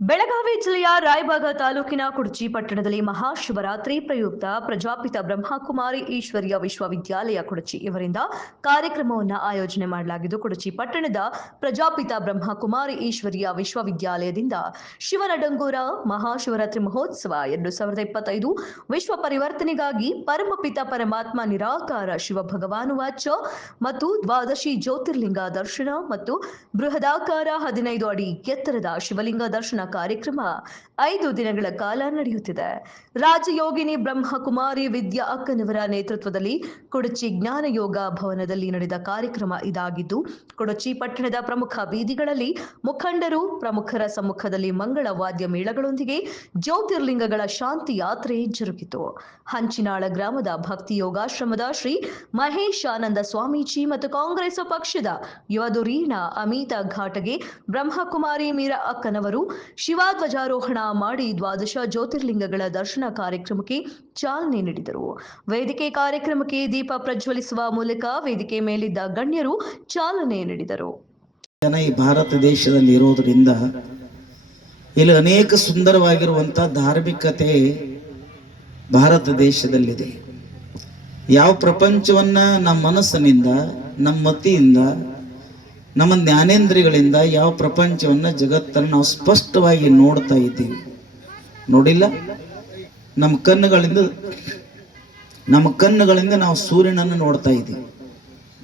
ಬೆಳಗಾವಿ ಜಿಲ್ಲೆಯ ರಾಯಬಾಗ ತಾಲೂಕಿನ ಕುಡ್ಚಿ ಪಟ್ಟಣದಲ್ಲಿ ಮಹಾಶಿವರಾತ್ರಿ ಪ್ರಯುಕ್ತ ಪ್ರಜಾಪಿತ ಬ್ರಹ್ಮಕುಮಾರಿ ಈಶ್ವರೀಯ ವಿಶ್ವವಿದ್ಯಾಲಯ ಕುಡಚಿ ಇವರಿಂದ ಕಾರ್ಯಕ್ರಮವನ್ನು ಆಯೋಜನೆ ಮಾಡಲಾಗಿದ್ದು, ಕುಡಚಿ ಪಟ್ಟಣದ ಪ್ರಜಾಪಿತ ಬ್ರಹ್ಮಕುಮಾರಿ ಈಶ್ವರೀಯ ವಿಶ್ವವಿದ್ಯಾಲಯದಿಂದ ಶಿವನಡಂಗೂರ ಮಹಾಶಿವರಾತ್ರಿ ಮಹೋತ್ಸವ 2025 ವಿಶ್ವ ಪರಿವರ್ತನೆಗಾಗಿ ಪರಮಪಿತ ಪರಮಾತ್ಮ ನಿರಾಕಾರ ಶಿವ ಭಗವಾನುವಾಚ ಮತ್ತು ದ್ವಾದಶಿ ಜ್ಯೋತಿರ್ಲಿಂಗ ದರ್ಶನ ಮತ್ತು ಬೃಹದಾಕಾರ 15 ಅಡಿ ಎತ್ತರದ ಶಿವಲಿಂಗ ದರ್ಶನ ಕಾರ್ಯಕ್ರಮ 5 ದಿನಗಳ ಕಾಲ ನಡೆಯುತ್ತಿದೆ. ರಾಜಯೋಗಿನಿ ಬ್ರಹ್ಮಕುಮಾರಿ ವಿದ್ಯಾ ಅಕ್ಕನವರ ನೇತೃತ್ವದಲ್ಲಿ ಕುಡಚಿ ಜ್ಞಾನ ಯೋಗ ಭವನದಲ್ಲಿ ನಡೆದ ಕಾರ್ಯಕ್ರಮ ಇದಾಗಿದ್ದು, ಕುಡಚಿ ಪಟ್ಟಣದ ಪ್ರಮುಖ ಬೀದಿಗಳಲ್ಲಿ ಮುಖಂಡರು ಪ್ರಮುಖರ ಸಮ್ಮುಖದಲ್ಲಿ ಮಂಗಳ ವಾದ್ಯ ಮೇಳಗಳೊಂದಿಗೆ ಜ್ಯೋತಿರ್ಲಿಂಗಗಳ ಶಾಂತಿ ಯಾತ್ರೆ ಜರುಗಿತು. ಹಂಚಿನಾಳ ಗ್ರಾಮದ ಭಕ್ತಿ ಯೋಗಾಶ್ರಮದ ಶ್ರೀ ಮಹೇಶಾನಂದ ಸ್ವಾಮೀಜಿ ಮತ್ತು ಕಾಂಗ್ರೆಸ್ ಪಕ್ಷದ ಯುವಧುರೀಣ ಅಮಿತಾ ಘಾಟಗೆ ಬ್ರಹ್ಮಕುಮಾರಿ ಮೀರಾ ಅಕ್ಕನವರು ಶಿವಧ್ವಜಾರೋಹಣ ಮಾಡಿ ದ್ವಾದಶ ಜ್ಯೋತಿರ್ಲಿಂಗಗಳ ದರ್ಶನ ಕಾರ್ಯಕ್ರಮಕ್ಕೆ ಚಾಲನೆ ನೀಡಿದರು. ವೇದಿಕೆ ಕಾರ್ಯಕ್ರಮಕ್ಕೆ ದೀಪ ಪ್ರಜ್ವಲಿಸುವ ಮೂಲಕ ವೇದಿಕೆ ಮೇಲಿದ್ದ ಗಣ್ಯರು ಚಾಲನೆ ನೀಡಿದರು. ಈ ಭಾರತ ದೇಶದಲ್ಲಿ ಇರೋದ್ರಿಂದ ಇಲ್ಲಿ ಅನೇಕ ಸುಂದರವಾಗಿರುವಂತಹ ಧಾರ್ಮಿಕತೆ ಭಾರತ ದೇಶದಲ್ಲಿದೆ. ಯಾವ ಪ್ರಪಂಚವನ್ನ ನಮ್ಮ ಮನಸ್ಸಿನಿಂದ, ನಮ್ಮ ಮತಿಯಿಂದ, ನಮ್ಮ ಜ್ಞಾನೇಂದ್ರಿಯಗಳಿಂದ ಯಾವ ಪ್ರಪಂಚವನ್ನ ಜಗತ್ತನ್ನು ನಾವು ಸ್ಪಷ್ಟವಾಗಿ ನೋಡ್ತಾ ಇದ್ದೀವಿ. ನೋಡಿಲ್ಲ? ನಮ್ಮ ಕಣ್ಣುಗಳಿಂದ ನಾವು ಸೂರ್ಯನನ್ನು ನೋಡ್ತಾ ಇದ್ದೀವಿ,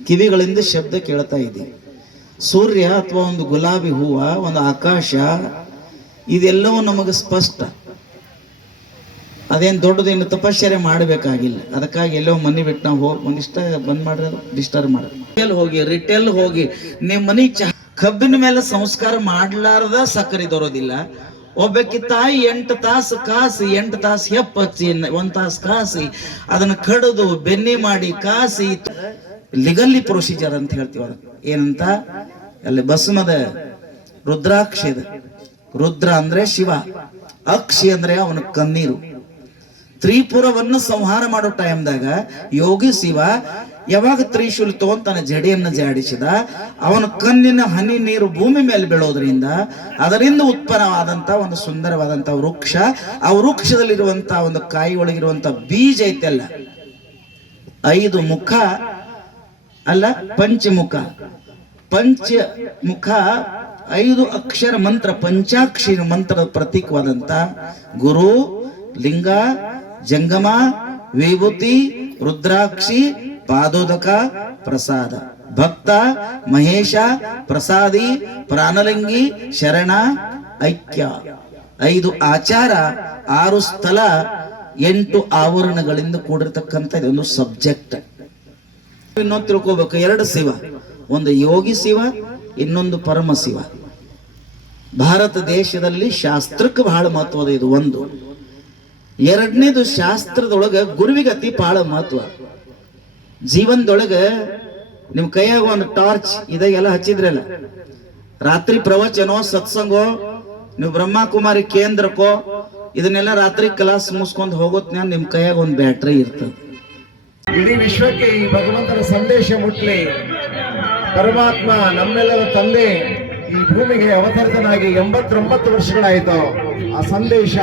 ಕಿವಿಗಳಿಂದ ಶಬ್ದ ಕೇಳ್ತಾ ಇದ್ದೀವಿ. ಸೂರ್ಯ ಅಥವಾ ಒಂದು ಗುಲಾಬಿ ಹೂವ, ಒಂದು ಆಕಾಶ, ಇದೆಲ್ಲವೂ ನಮಗೆ ಸ್ಪಷ್ಟ. ಅದೇನು ದೊಡ್ಡದೇನು ತಪಶ್ಚರ್ಯ ಮಾಡಬೇಕಾಗಿಲ್ಲ. ಅದಕ್ಕಾಗಿ ಎಲ್ಲೋ ಮನೆ ಬಿಟ್ಟು ನಾವು ಹೋಗಿ ಒಂದಿಷ್ಟ ಬಂದ್ ಮಾಡ್ರೆ ಡಿಸ್ಟರ್ಬ್ ಮಾಡ್ರಿ. ರಿಟೇಲ್ ಹೋಗಿ ನಿಮ್ಮ ಮನೆ ಕಬ್ಬಿನ ಮೇಲೆ ಸಂಸ್ಕಾರ ಮಾಡ್ಲಾರ್ದ ಸಕ್ಕರೆ ದೊರೋದಿಲ್ಲ. ಒಬ್ಬಕ್ಕೆ ತಾಯಿ 8 ತಾಸು ಕಾಸಿ 8 ತಾಸು ಹೆಪ್ಪಚ್ಚಿ 1 ತಾಸು ಕಾಸಿ ಅದನ್ನ ಕಡಿದು ಬೆನ್ನಿ ಮಾಡಿ ಕಾಸಿ ಲಿಗಲ್ಲಿ ಪ್ರೊಸೀಜರ್ ಅಂತ ಹೇಳ್ತೀವಿ. ಏನಂತ ಅಲ್ಲಿ ಭಸ್ಮದ ರುದ್ರಾಕ್ಷಿ ಇದೆ. ರುದ್ರ ಅಂದ್ರೆ ಶಿವ, ಅಕ್ಷಿ ಅಂದ್ರೆ ಅವನ ಕಣ್ಣೀರು. ತ್ರಿಪುರವನ್ನು ಸಂಹಾರ ಮಾಡೋ ಟೈಮ್ದಾಗ ಯೋಗಿ ಶಿವ ಯಾವಾಗ ತ್ರಿಶೂಲ್ ತಗೊಂಡ್ ತನ್ನ ಜಡೆಯನ್ನ ಜಾಡಿಸಿದ, ಅವನ ಕಣ್ಣಿನ ಹನಿ ನೀರು ಭೂಮಿ ಮೇಲೆ ಬೀಳೋದ್ರಿಂದ ಅದರಿಂದ ಉತ್ಪನ್ನವಾದಂತ ಒಂದು ಸುಂದರವಾದಂತ ವೃಕ್ಷ, ಆ ವೃಕ್ಷದಲ್ಲಿರುವಂತ ಒಂದು ಕಾಯಿ ಒಳಗಿರುವಂತ ಬೀಜ ಐತೆಲ್ಲ 5 ಮುಖ ಅಲ್ಲ, ಪಂಚಮುಖ. 5 ಅಕ್ಷರ ಮಂತ್ರ, ಪಂಚಾಕ್ಷರ ಮಂತ್ರದ ಪ್ರತೀಕವಾದಂತ ಗುರು, ಲಿಂಗ, ಜಂಗಮ, ವಿಭೂತಿ, ರುದ್ರಾಕ್ಷಿ, ಪಾದೋದಕ, ಪ್ರಸಾದ. ಭಕ್ತ, ಮಹೇಶ, ಪ್ರಸಾದಿ, ಪ್ರಾಣಲಿಂಗಿ, ಶರಣ, ಐಕ್ಯ. 5 ಆಚಾರ, 6 ಸ್ಥಳ, 8 ಆವರಣಗಳಿಂದ ಕೂಡಿರ್ತಕ್ಕಂಥ ಇದೊಂದು ಸಬ್ಜೆಕ್ಟ್. ಇನ್ನೊಂದು ತಿಳ್ಕೋಬೇಕು, 2 ಶಿವ, ಒಂದು ಯೋಗಿ ಶಿವ, ಇನ್ನೊಂದು ಪರಮ ಶಿವ. ಭಾರತ ದೇಶದಲ್ಲಿ ಶಾಸ್ತ್ರಕ್ಕೆ ಬಹಳ ಮಹತ್ವದ ಇದು ಒಂದು. 2ನೇದು ಶಾಸ್ತ್ರದೊಳಗ ಗುರುವಿಗೆ ಅತಿ ಬಹಳ ಮಹತ್ವ. ಜೀವನದೊಳಗ ನಿಮ್ ಕೈಯಾಗ ಒಂದು ಟಾರ್ಚ್ ಇದೆಲ್ಲ ಹಚ್ಚಿದ್ರಲ್ಲ, ರಾತ್ರಿ ಪ್ರವಚನೋ ಸತ್ಸಂಗೋ ನೀವು ಬ್ರಹ್ಮಕುಮಾರಿ ಕೇಂದ್ರಕ್ಕೋ ಇದನ್ನೆಲ್ಲ ರಾತ್ರಿ ಕ್ಲಾಸ್ ಮುಗಿಸ್ಕೊಂಡು ಹೋಗೋತ್ನ ನಿಮ್ ಕೈಯಾಗ ಒಂದು ಬ್ಯಾಟ್ರಿ ಇರ್ತದೆ. ಇಡೀ ವಿಶ್ವಕ್ಕೆ ಈ ಭಗವಂತನ ಸಂದೇಶ ಮುಟ್ಲಿ. ಪರಮಾತ್ಮ ನಮ್ಮೆಲ್ಲರ ತಂದೆ ಈ ಭೂಮಿಗೆ ಅವತರಿತನಾಗಿ 89 ವರ್ಷಗಳಾಯಿತು. ಆ ಸಂದೇಶ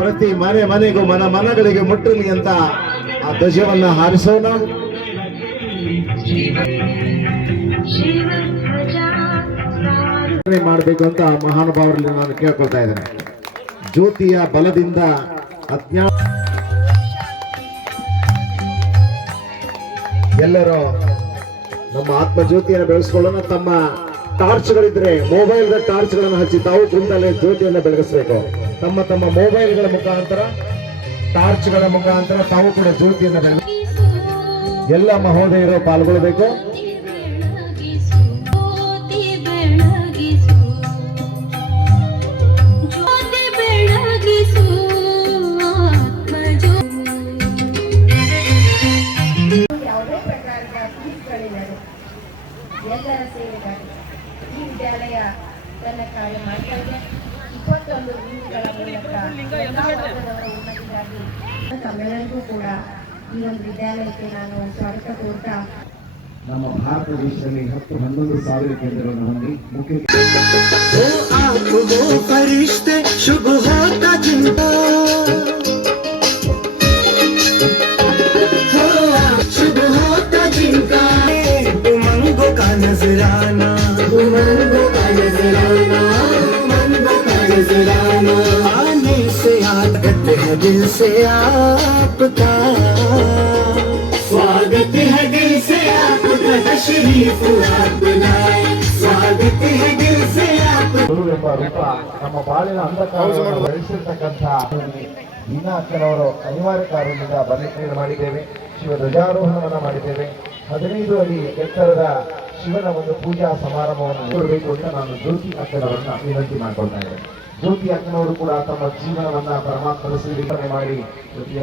ಪ್ರತಿ ಮನೆಗೂ ಮನಗಳಿಗೆ ಮುಟ್ಟಲಿ ಅಂತ ಆ ಧ್ವಜವನ್ನ ಹಾರಿಸೋಣ. ಮಾಡಬೇಕು ಅಂತ ಮಹಾನುಭಾವರಲ್ಲಿ ನಾನು ಕೇಳ್ಕೊಳ್ತಾ ಇದ್ದೇನೆ. ಜ್ಯೋತಿಯ ಬಲದಿಂದ ಅಜ್ಞಾನ ಎಲ್ಲರೂ ನಮ್ಮ ಆತ್ಮ ಜ್ಯೋತಿಯನ್ನು ಬೆಳೆಸ್ಕೊಳ್ಳೋಣ. ತಮ್ಮ ಟಾರ್ಚ್ಗಳಿದ್ರೆ ಮೊಬೈಲ್ ಟಾರ್ಚ್ಗಳನ್ನು ಹಚ್ಚಿ ತಾವು ಕುಂತಲ್ಲೇ ಜ್ಯೋತಿಯನ್ನು ಬೆಳಗಿಸಬೇಕು. ತಮ್ಮ ಮೊಬೈಲ್ಗಳ ಮುಖಾಂತರ, ಟಾರ್ಚ್ಗಳ ಮುಖಾಂತರ ತಾವು ಕೂಡ ಜ್ಯೋತಿಯನ್ನು ಬೆಳಗಿಸಿ ಎಲ್ಲ ಮಹೋದಯರು ಪಾಲ್ಗೊಳ್ಳಬೇಕು. ಎಲ್ಲರ ಸೇವೆಗಾಗಿ ಈ ವಿದ್ಯಾಲಯ ತನ್ನ ಕಾರ್ಯ ಮಾಡ್ತಾ ಇದೆ. 21 ವಿಂಗ್ಗಳ ಮೂಲಕ ಎಲ್ಲ ವರ್ಗದವರ ಉನ್ನತಿಗಾಗಿ ತಮ್ಮೆಲ್ಲರಿಗೂ ಕೂಡ ಈ ಒಂದು ವಿದ್ಯಾಲಯಕ್ಕೆ ನಾನು ಸ್ವಾಗತ ಕೋರ್ತಾ ನಮ್ಮ ಭಾರತ ದೇಶದಲ್ಲಿ 10-11 ಸಾವಿರ ಕೇಂದ್ರಗಳನ್ನು ಹೊಂದಿ ಮುಖ್ಯ फरिश्ते शुभ होता जिनको शुभ होता जिनका उमंगों का नजराना उमंगों का नजराना उमंगों का नजराना आने से आदत है दिल से आपका स्वागत है दिल से आपका तशरीफ आप बनाए स्वागत है दिल से आप ಗುರು ಎಂಬ ರೂಪ ನಮ್ಮ ಬಾಳಿನ ಅಂಧಕಾರವನ್ನು ಬೆಳೆಸಿರ್ತಕ್ಕಂಥ ದಿನ ಕೆಲವರು ಅನಿವಾರ್ಯ ಕಾರಣದಿಂದ ಬರಲಿಕ್ಕೆ ಮಾಡಿದ್ದೇವೆ. ಶಿವ ಧ್ವಜಾರೋಹಣವನ್ನ ಮಾಡಿದ್ದೇವೆ. 15 ಅಡಿ ಎತ್ತರದ ಶಿವನ ಒಂದು ಪೂಜಾ ಸಮಾರಂಭವನ್ನು ನೋಡಬೇಕು ಅಂತ ನಾನು ಜ್ಯೋತಿ ಅಕ್ಕನವರನ್ನ ವಿನಂತಿ ಮಾಡ್ಕೊಳ್ತಾ ಇದ್ದೇನೆ. ಜ್ಯೋತಿ ಅಕ್ಕನವರು ಕೂಡ ತಮ್ಮ ಜೀವನವನ್ನ ಪರಮಾತ್ಮನ ಸೇವೆ ಮಾಡಿ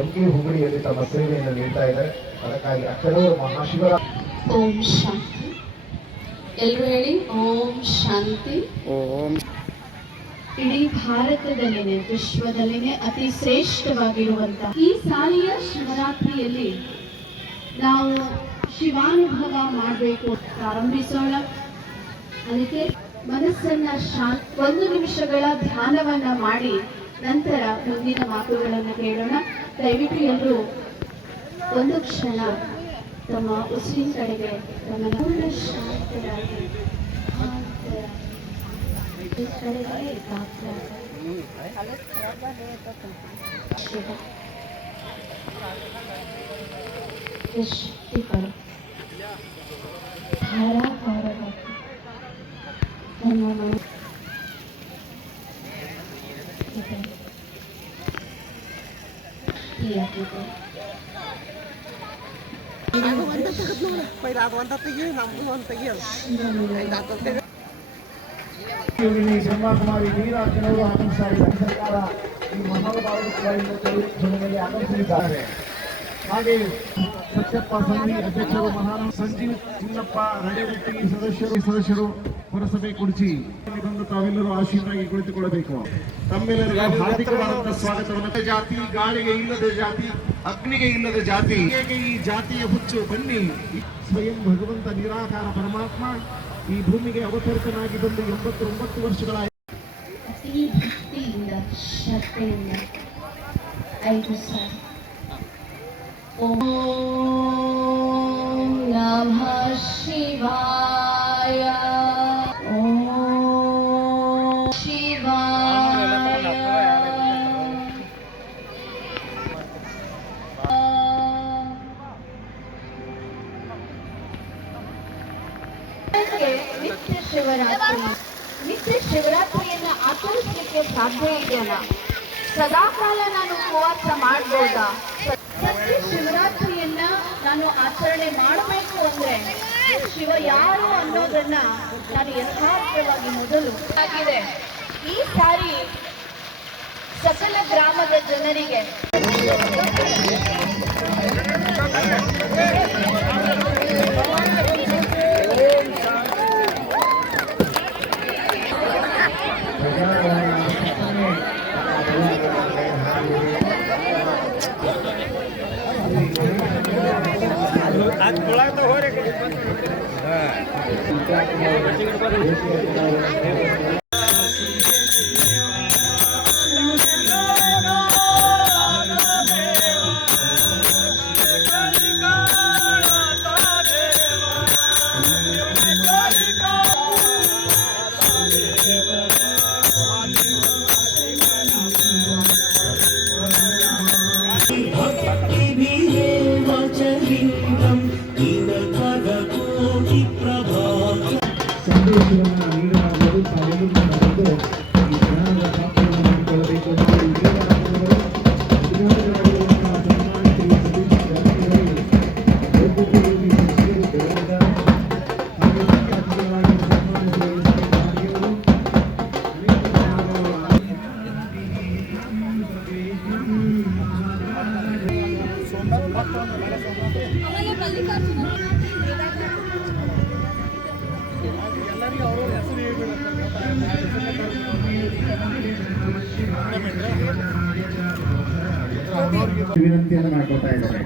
MK ಹುಬ್ಬಳ್ಳಿಯಲ್ಲಿ ತಮ್ಮ ಸೇವೆಯನ್ನು ನೀಡ್ತಾ ಇದ್ದಾರೆ. ಅದಕ್ಕಾಗಿ ಅಕ್ಕನವರು ಮಹಾಶಿವರಾತ್ರಿ. ಓಂ ಶಾಂತಿ. ಎಲ್ಲರೂ ಹೇಳಿ ಓಂ ಶಾಂತಿ. ಇಡೀ ಭಾರತದಲ್ಲಿನೇ ವಿಶ್ವದಲ್ಲಿನೇ ಅತಿ ಶ್ರೇಷ್ಠವಾಗಿರುವಂತಹ ಈ ಸಾಲಿಯ ಶಿವರಾತ್ರಿಯಲ್ಲಿ ನಾವು ಶಿವಾನುಭವ ಮಾಡಬೇಕು ಪ್ರಾರಂಭಿಸೋಣ. ಅದಕ್ಕೆ ಮನಸ್ಸನ್ನ ಶಾಂತ 1 ನಿಮಿಷಗಳ ಧ್ಯಾನವನ್ನ ಮಾಡಿ ನಂತರ ಮುಂದಿನ ಮಾತುಗಳನ್ನು ಕೇಳೋಣ. ದಯವಿಟ್ಟು ಎಲ್ಲರೂ ಒಂದು ಕ್ಷಣ ತಮ್ಮ ಉಸಿರಿನ ಕಡೆಗೆ ಗಮನ ಪೂರ್ಣ ಶಾಂತರಾಗಿ ಶಕ್ತಿಗಳು ಧಾರಾಕಾರವಾಗಿ ನಮ್ಮ ಮನಸ್ಸಿಯಾಗಿದೆ. ಬ್ರಹ್ಮಕುಮಾರಿ ವೀರಾಜನವರು ಆಗಮಿಸಿದ್ದಾರೆ. ಸರ್ಕಾರ ಈ ಮಹಾನುಭಾವರು ಕೂಡ ಇಂದು ಚುನಾವಣೆಯಲ್ಲಿ ಆಗಮಿಸಲಿದ್ದಾರೆ. ಹಾಗೆ ಸತ್ಯಪ್ಪ ಸಂಘಿ ಅಧ್ಯಕ್ಷರು, ಸಂಜೀವ್ ಚಿನ್ನಪ್ಪ ರಡೆಗಟ್ಟಿ ಸದಸ್ಯರು ಪುರಸಭೆ ಕುರ್ಚಿ ಬಂದು ತಾವೆಲ್ಲರೂ ಆಶೀರ್ವಾಗಿ ಕುಳಿತುಕೊಳ್ಳಬೇಕು. ತಮ್ಮೆಲ್ಲರಿಗೂ ಹಾರ್ದಿಕವಾದಂತಹ ಸ್ವಾಗತವನ್ನು. ಜಾತಿ ಗಾಳಿಗೆ ಇಲ್ಲದ ಜಾತಿ, ಅಗ್ನಿಗೆ ಇಲ್ಲದ ಜಾತಿ, ಈ ಜಾತಿಯ ಹುಚ್ಚು ಬನ್ನಿ. ಸ್ವಯಂ ಭಗವಂತ ನಿರಾಕಾರ ಪರಮಾತ್ಮ ಈ ಭೂಮಿಗೆ ಅವತರಿತನಾಗಿ ಬಂದು 89 ವರ್ಷಗಳ ಅತಿ ಭಕ್ತಿಯಿಂದ ಶ್ರದ್ಧೆಯಿಂದ 5 ಸಾರಿ ಓಂ ನಮಃ ಶಿವಾಯ ಓಂ ಶಿವಾಯ ನಿತ್ಯ ಶಿವರಾತ್ರಿಯನ್ನ ಆಚರಿಸಲಿಕ್ಕೆ ಸಾಧ್ಯ ಇದೆಯಲ್ಲ? ಸದಾಕಾಲ ನಾನು ಉಪವಾಸ ಮಾಡ್ಬೋದಾ? ಸತ್ಯ ಶಿವರಾತ್ರಿಯನ್ನ ನಾನು ಆಚರಣೆ ಮಾಡಬೇಕು ಅಂದ್ರೆ ಶಿವ ಯಾರು ಅನ್ನೋದನ್ನ ನಾನು ಯಥಾರ್ಥವಾಗಿ ಮೊದಲು ಆಗಿದೆ. ಈ ಸಾರಿ ಸಕಲ ಗ್ರಾಮದ ಜನರಿಗೆ ಸಂದೇಶವನ್ನು ನೀಡಲಾಗುವುದು. ತಾವೆಲ್ಲರೂ ಬಂದು ಈ ಜ್ಞಾನದ ಪಾತ್ರವನ್ನು ಮಾಡಿಕೊಳ್ಳಬೇಕು. ಅಧಿಕಾರಿಗಳಾಗಿರುವಂತಹ ಸನ್ಮಾನ್ಯ ಶ್ರೀ ಸತೀಶ್ ಜಾರಕಿಹೊಳಿ ಲೋಕೋಪಯೋಗಿ ಸಚಿವರು ಬೆಳಗಾವಿ, ಹಾಗೆ ಶಾಸಕರಾಗಿ ಸನ್ಮಾನ್ಯ ಶ್ರೀ ಭಾಗ್ಯವರು ವಿನಂತಿಯನ್ನು ಮಾಡ್ಕೊತಾ ಇದ್ದಾರೆ.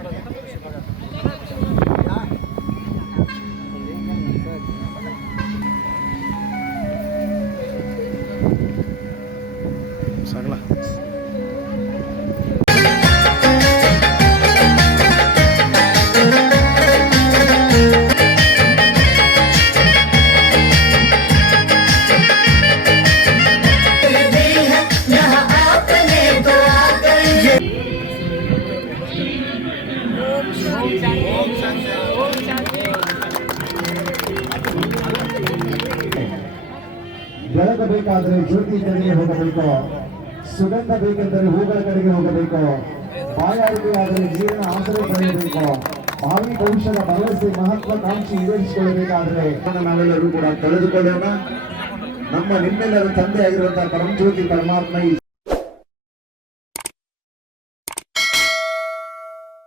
ಬೆಳಗಬೇಕಾದ್ರೆ ಜ್ಯೋತಿ ಕಡೆಗೆ ಹೋಗಬೇಕು, ಸುಗಂಧ ಬೇಕೆಂದರೆ ಹೂಗಳ ಕಡೆಗೆ ಹೋಗಬೇಕು, ಬಾಯಾರಿಕೆ ಆದರೆ ನೀರಿನ ಆಸರೆ ಪಡೆಯಬೇಕು, ಭಾವಿ ಭವಿಷ್ಯದ ಭರವಸೆ ಮಹತ್ವಾಕಾಂಕ್ಷಿ ಈಡೇರಿಸಿಕೊಳ್ಳಬೇಕಾದ್ರೆ ನಾವೆಲ್ಲರೂ ಕೂಡ ಕಳೆದುಕೊಳ್ಳೋಣ. ನಮ್ಮ ನಿಮ್ಮೆಲ್ಲರ ತಂದೆ ಆಗಿರುವಂತಹ ಪರಮಜ್ಯೋತಿ ಪರಮಾತ್ಮ ಈ